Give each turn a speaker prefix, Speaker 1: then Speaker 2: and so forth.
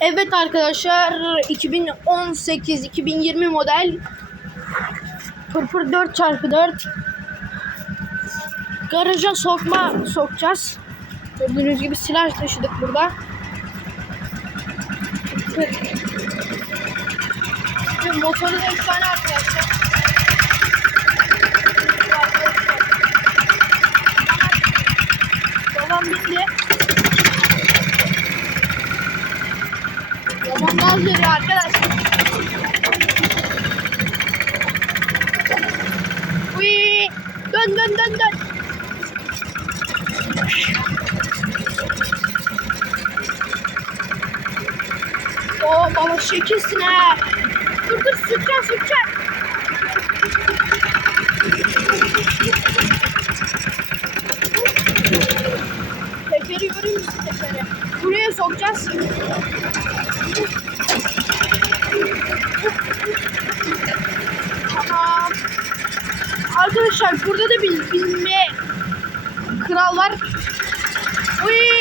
Speaker 1: Evet arkadaşlar 2018-2020 model Pırpır 4x4 Garaja sokma sokacağız. Gördüğünüz gibi silah taşıdık burada. Ve motoru da efsane arkadaşlar. Babam bitti. Babam gaz veriyor arkadaşlar. Uy, dön dön dön dön. Oo baba şekilsin ha. Dur dur süreceğim süreceğim. Tekeri göreyim misin tekeri? Buraya sokacağız. Tamam. Arkadaşlar burada da bir bilme kral var. Uy.